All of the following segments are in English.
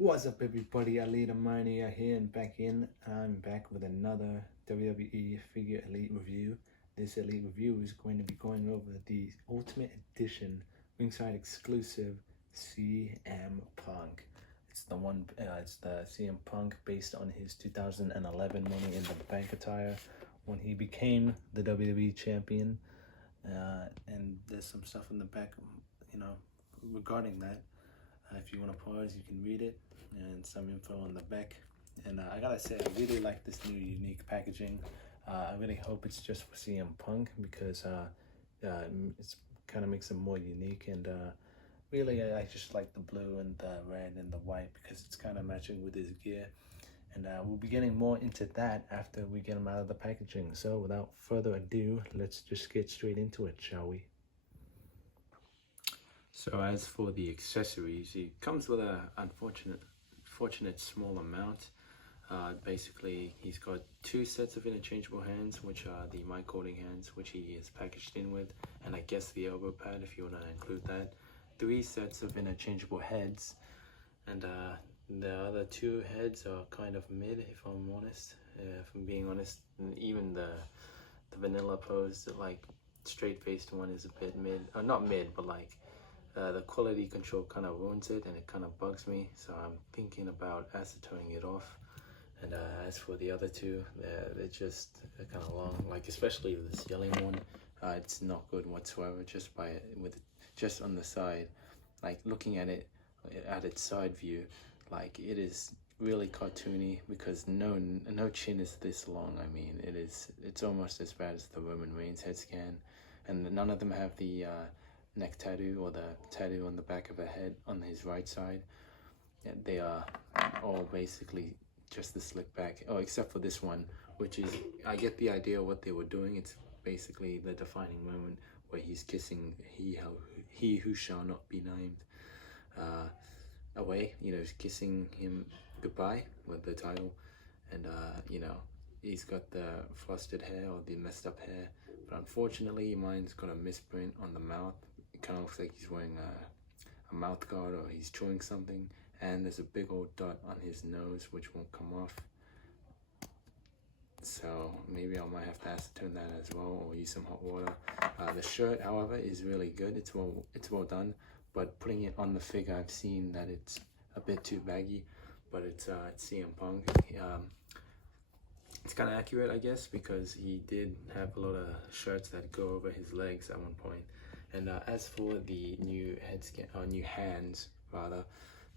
What's up, everybody? Alita Mania here and I'm back with another WWE Figure Elite review. This Elite review is going to be going over the Ultimate Edition Ringside exclusive CM Punk. It's the CM Punk based on his 2011 Money in the Bank attire when he became the WWE champion. And there's some stuff in the back, regarding that. If you want to pause, you can read it, and some info on the back. And I gotta say, I really like this new unique packaging. I really hope it's just for CM Punk because it's kind of makes him more unique. And really, I just like the blue and the red and the white because it's kind of matching with his gear. And we'll be getting more into that after we get him out of the packaging. So without further ado, let's just get straight into it, shall we? So as for the accessories, it comes with a fortunate small amount. Basically, he's got 2 sets of interchangeable hands, which are the mic holding hands, which he is packaged in with, and I guess the elbow pad if you want to include that. 3 sets of interchangeable heads, and the other 2 heads are kind of mid, if I'm honest. If I'm being honest, and even the vanilla pose, like straight-faced one, is a bit mid, or not mid, but like. The quality control kind of ruins it and it kind of bugs me, so I'm thinking about acetoning it off. And as for the other 2, they're kind of long, like especially this yelling one. It's not good whatsoever, just on the side, like looking at it at its side view, like it is really cartoony because no chin is this long. I mean, it's almost as bad as the Roman Reigns head scan, and none of them have the neck tattoo or the tattoo on the back of the head on his right side. Yeah, they are all basically just the slick back, except for this one, which is, I get the idea of what they were doing. It's basically the defining moment where he's kissing he who shall not be named away, he's kissing him goodbye with the title. And he's got the frosted hair or the messed up hair, but unfortunately mine's got a misprint on the mouth. It kind of looks like he's wearing a mouth guard or he's chewing something, and there's a big old dot on his nose which won't come off. So maybe I might have to acetone that as well, or use some hot water. The shirt, however, is really good. It's well done, but putting it on the figure, I've seen that it's a bit too baggy. But it's CM Punk. It's kind of accurate, I guess, because he did have a lot of shirts that go over his legs at one point. And as for the new new hands, rather,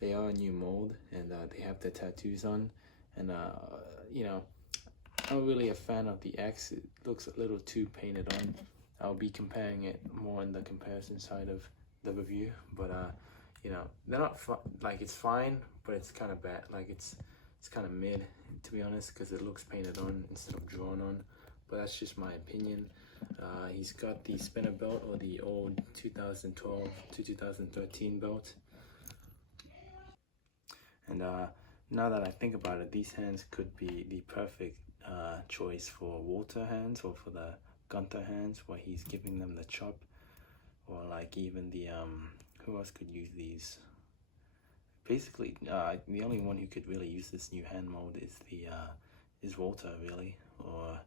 they are a new mold, and they have the tattoos on. And I'm not really a fan of the X. It looks a little too painted on. I'll be comparing it more in the comparison side of the review. But they're not like, it's fine, but it's kind of bad. Like it's kind of mid, to be honest, because it looks painted on instead of drawn on. But that's just my opinion. He's got the spinner belt, or the old 2012 to 2013 belt. And now that I think about it, these hands could be the perfect choice for Walter hands, or for the Gunther hands, where he's giving them the chop. Or like even the who else could use these? Basically, the only one who could really use this new hand mold is Walter, really. Or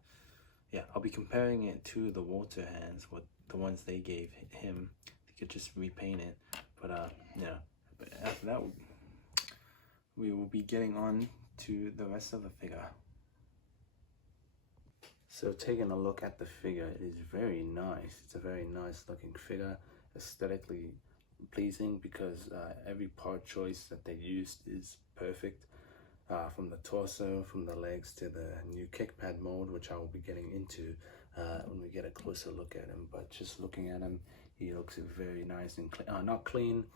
yeah, I'll be comparing it to the Walter hands, with the ones they gave him. They could just repaint it. But but after that, we will be getting on to the rest of the figure. So taking a look at the figure, it is very nice. It's a very nice looking figure, aesthetically pleasing, because every part choice that they used is perfect. From the torso, from the legs, to the new kick pad mold, which I will be getting into when we get a closer look at him. But just looking at him, he looks very nice and not clean,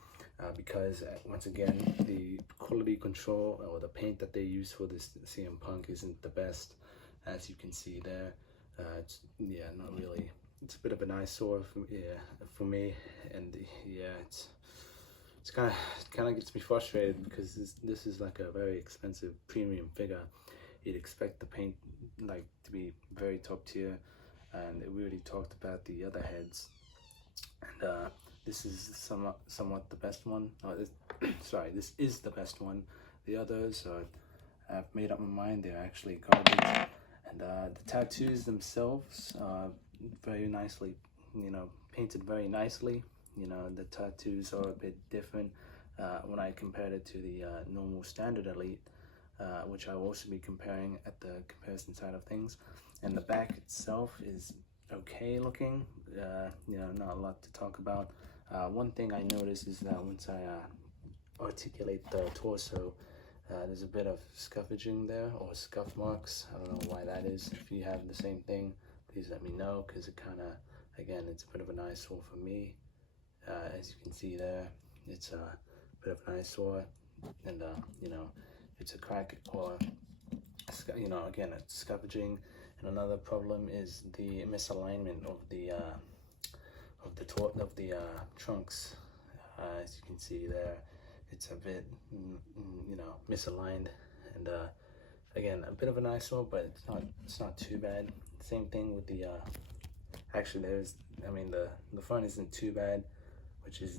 because once again, the quality control or the paint that they use for this CM Punk isn't the best, as you can see there. Not really. It's a bit of an eyesore for me, and it's kind of gets me frustrated, because this is like a very expensive premium figure. You'd expect the paint like to be very top tier, and we already talked about the other heads, and this is somewhat the best one. Sorry, this is the best one. The others I've made up my mind, they're actually garbage. And the tattoos themselves are very nicely, painted very nicely. The tattoos are a bit different when I compared it to the normal standard elite, which I will also be comparing at the comparison side of things. And the back itself is okay looking, not a lot to talk about. One thing I noticed is that once I articulate the torso, there's a bit of scuffaging there, or scuff marks. I don't know why that is. If you have the same thing, please let me know, because it kind of, again, it's a bit of an eyesore for me. As you can see there, it's a bit of an eyesore, and it's a crack, or again, it's scuffaging. And another problem is the misalignment of the trunks. As you can see there, it's a bit misaligned, and again, a bit of an eyesore, but it's not too bad. Same thing with the actually, the front isn't too bad, which is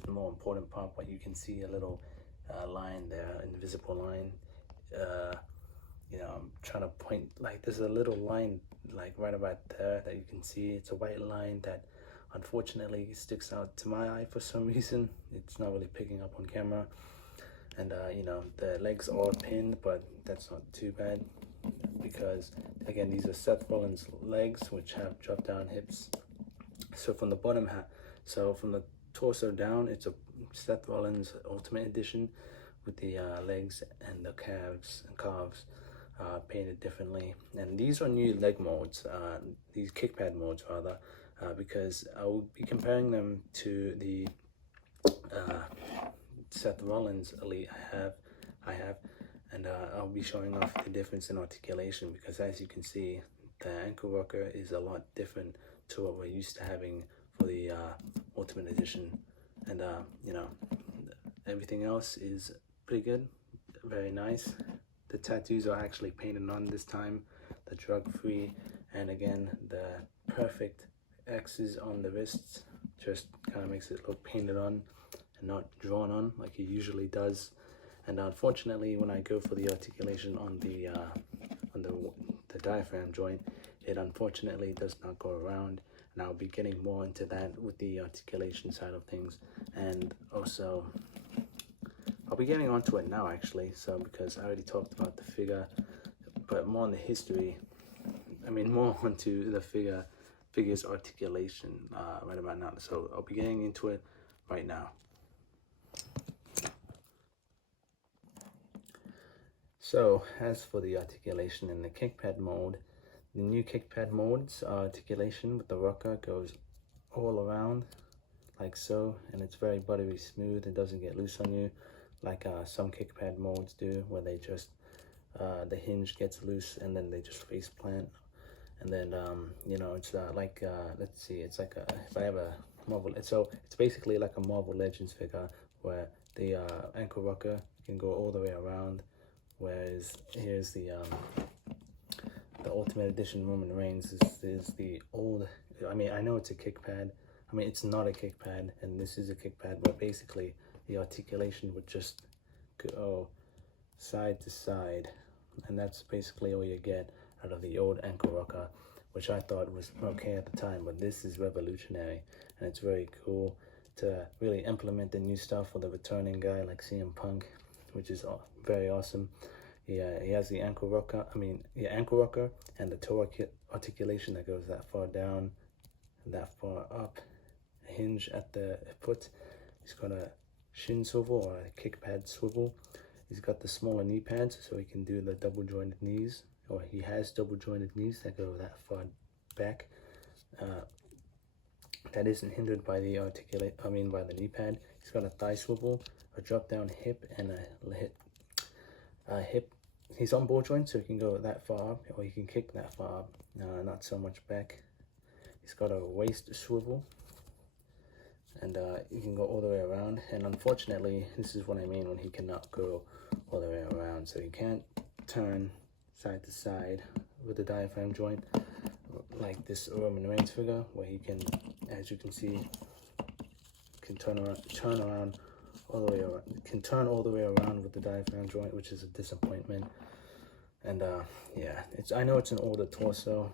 the more important part, but you can see a little line there, invisible line. I'm trying to point, like, there's a little line like right about there that you can see. It's a white line that unfortunately sticks out to my eye for some reason. It's not really picking up on camera. And the legs are pinned, but that's not too bad, because again, these are Seth Rollins legs, which have drop down hips. So from the bottom from the torso down, it's a Seth Rollins Ultimate Edition with the legs and the calves painted differently. And these are new leg molds, these kick pad molds rather, because I will be comparing them to the Seth Rollins Elite I have, and I'll be showing off the difference in articulation, because as you can see, the ankle rocker is a lot different to what we're used to having for the Ultimate Edition. And everything else is pretty good, very nice. The tattoos are actually painted on this time, the drug-free, and again, the perfect X's on the wrists just kind of makes it look painted on and not drawn on like it usually does. And unfortunately, when I go for the articulation on the diaphragm joint, it unfortunately does not go around, and I'll be getting more into that with the articulation side of things. And also, I'll be getting onto it now actually, so because I already talked about the figure, but more on the history, more onto the figure's articulation right about now. So I'll be getting into it right now. So as for the articulation in the kick pad mold, the new kick pad mold's articulation with the rocker goes all around like so, and it's very buttery smooth. It doesn't get loose on you like some kick pad molds do, where they just the hinge gets loose and then they just face plant. And then it's like let's see, it's like if I have a Marvel, so it's basically like a Marvel Legends figure where the ankle rocker can go all the way around, whereas here's the Ultimate Edition Roman Reigns is the old. I know it's a kick pad. It's not a kick pad, and this is a kick pad, but basically the articulation would just go side to side, and that's basically all you get out of the old ankle rocker, which I thought was okay at the time, but this is revolutionary, and it's very cool to really implement the new stuff for the returning guy like CM Punk, which is very awesome. Yeah, he has the ankle rocker, ankle rocker, and the toe articulation that goes that far down and that far up, a hinge at the foot. He's got a shin swivel, or a kick pad swivel. He's got the smaller knee pads, so he can do the double jointed knees, or he has double jointed knees that go that far back. That isn't hindered by the by the knee pad. He's got a thigh swivel, a drop down hip, and a hip. He's on ball joint, so he can go that far up, or he can kick that far up, not so much back. He's got a waist swivel, and you can go all the way around. And unfortunately, this is what I mean when he cannot go all the way around. So he can't turn side to side with the diaphragm joint like this Roman Reigns figure, where he can, as you can see, can turn around all the way around. It can turn all the way around with the diaphragm joint, which is a disappointment. And yeah, I know it's an older torso,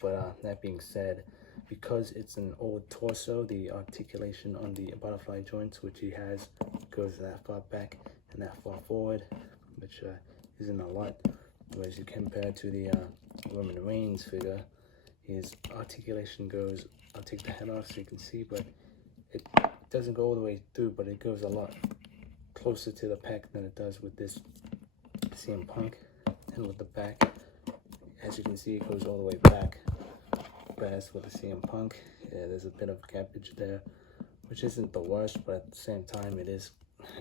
but that being said, because it's an old torso, the articulation on the butterfly joints, which he has, goes that far back and that far forward, which isn't a lot. Whereas you compare to the Roman Reigns figure, his articulation goes, I'll take the head off so you can see, but it doesn't go all the way through, but it goes a lot closer to the pec than it does with this CM Punk. And with the back, as you can see, it goes all the way back. Whereas with the CM Punk, yeah, there's a bit of gappage there, which isn't the worst, but at the same time, it is,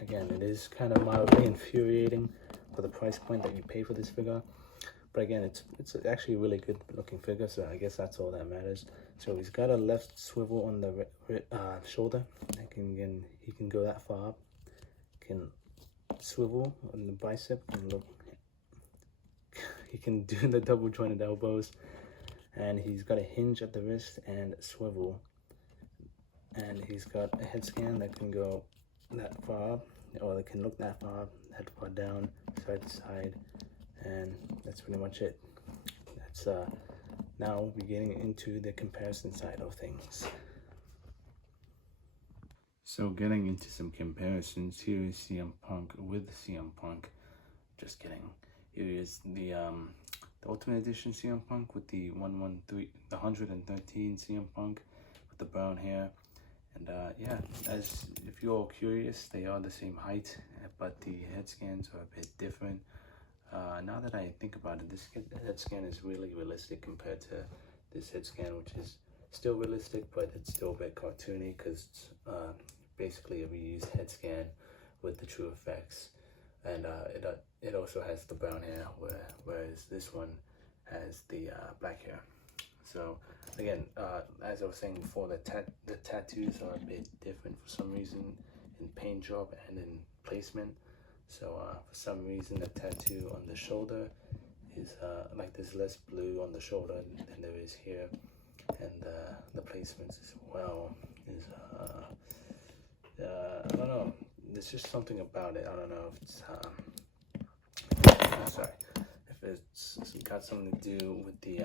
again, it is kind of mildly infuriating for the price point that you pay for this figure. But again, it's actually a really good looking figure, so I guess that's all that matters. So he's got a left swivel on the shoulder. He can go that far up. Can swivel on the bicep. He can do the double jointed elbows, and he's got a hinge at the wrist and swivel. And he's got a head scan that can go that far up, or it can look that far up, that far down, side to side. And that's pretty much it. That's now we're getting into the comparison side of things. So getting into some comparisons, here is CM Punk with CM Punk. Just kidding. Here is the Ultimate Edition CM Punk with the 113 CM Punk with the brown hair. And yeah, as if you're curious, they are the same height, but the head scans are a bit different. Now that I think about it, this head scan is really realistic compared to this head scan, which is still realistic, but it's still a bit cartoony because it's basically a reused head scan with the true effects. And it also has the brown hair, whereas this one has the black hair. So again, as I was saying before, the tattoos are a bit different for some reason in paint job and in placement. So for some reason, the tattoo on the shoulder is like there's less blue on the shoulder than there is here, and the placements as well is I don't know. There's just something about it. I don't know if it's if it's got something to do with the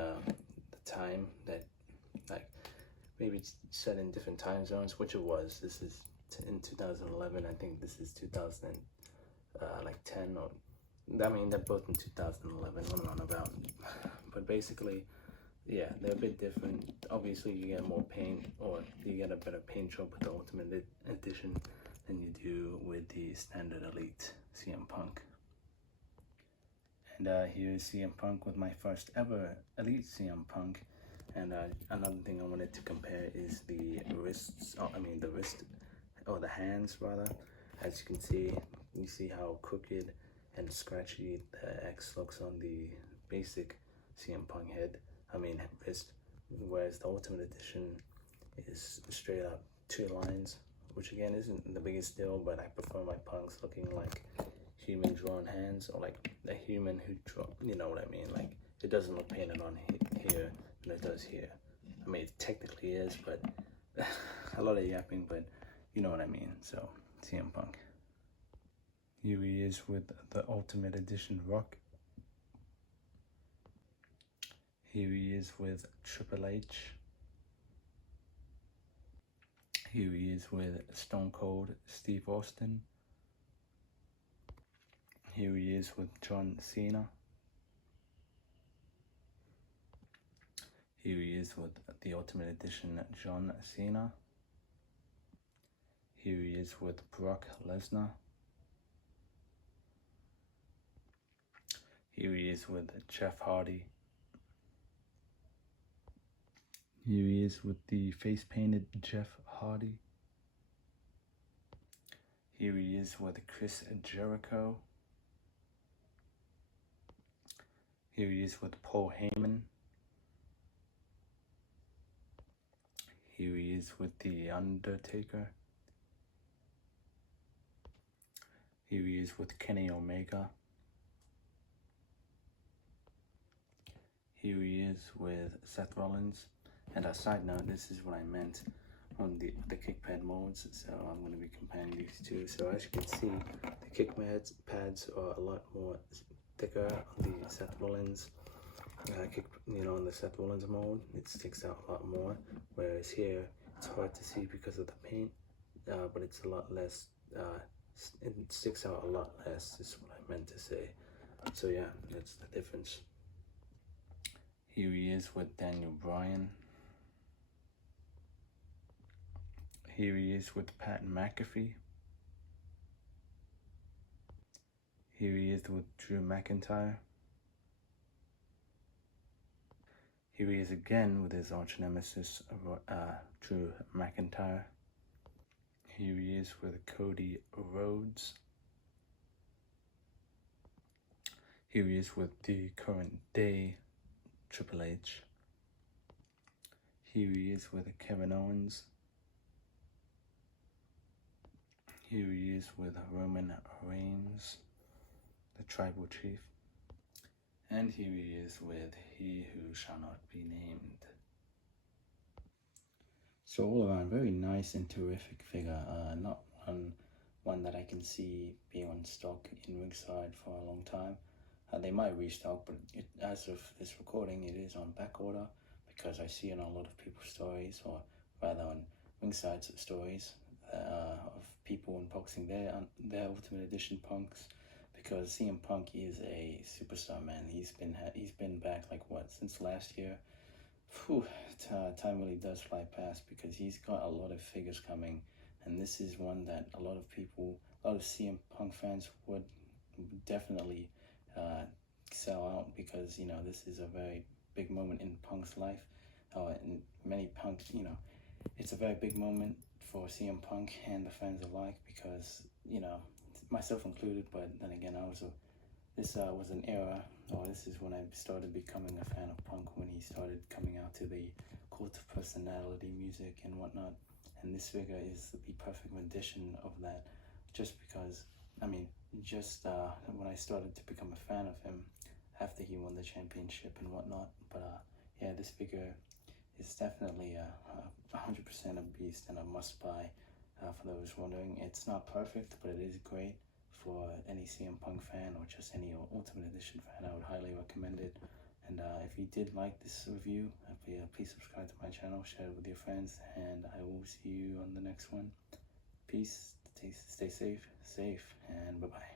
time that, like, maybe it's set in different time zones, which it was. This is in 2011. I think this is 2010 or, I mean, they're both in 2011. What am I on about? But basically, yeah, they're a bit different. Obviously, you get more paint, or you get a better paint job with the Ultimate Edition than you do with the standard Elite CM Punk. And here's CM Punk with my first ever Elite CM Punk. And another thing I wanted to compare is the wrists, the wrist, or the hands rather. As you can see, you see how crooked and scratchy the X looks on the basic CM Punk wrist, whereas the Ultimate Edition is straight up 2 lines, which again isn't the biggest deal, but I prefer my punks looking like human drawn hands, or like a human who draw, you know what I mean? Like, it doesn't look painted on here than it does here. I mean, it technically is, but a lot of yapping, but you know what I mean. So CM Punk. Here he is with the Ultimate Edition Rock. Here he is with Triple H. Here he is with Stone Cold Steve Austin. Here he is with John Cena. Here he is with the Ultimate Edition John Cena. Here he is with Brock Lesnar. Here he is with Jeff Hardy. Here he is with the face painted Jeff Hardy. Here he is with Chris Jericho. Here he is with Paul Heyman. Here he is with The Undertaker. Here he is with Kenny Omega. Here he is with Seth Rollins. And a side note, this is what I meant on the kick pad modes. So I'm going to be comparing these two. So as you can see, the kick pads are a lot more thicker on the Seth Rollins. On the Seth Rollins mode, it sticks out a lot more. Whereas here, it's hard to see because of the paint, but it's a lot less. It sticks out a lot less. Is what I meant to say. So yeah, that's the difference. Here he is with Daniel Bryan. Here he is with Pat McAfee. Here he is with Drew McIntyre. Here he is again with his arch nemesis, Drew McIntyre. Here he is with Cody Rhodes. Here he is with the current day Triple H. Here he is with Kevin Owens. Here he is with Roman Reigns, the tribal chief. And here he is with He Who Shall Not Be Named. So all around, very nice and terrific figure. Not one that I can see being on stock in Ringside for a long time. They might restock, but as of this recording, it is on back order because I see it on a lot of people's stories, or rather on Ringside's stories of people unboxing their Ultimate Edition punks, because CM Punk is a superstar, man. He's been back like what, since last year. Whew, time really does fly past because he's got a lot of figures coming, and this is one that a lot of CM Punk fans would definitely sell out, because this is a very big moment in Punk's life. In many Punk, it's a very big moment for CM Punk and the fans alike, because myself included. But then again, this was an era, or this is when I started becoming a fan of Punk, when he started coming out to the cult of personality music and whatnot. And this figure is the perfect rendition of that, just because, when I started to become a fan of him after he won the championship and whatnot. But yeah, this figure is definitely 100% a beast and a must-buy. For those wondering, it's not perfect, but it is great for any CM Punk fan or just any Ultimate Edition fan. I would highly recommend it. And if you did like this review, please subscribe to my channel, share it with your friends, and I will see you on the next one. Peace, stay safe, and bye-bye.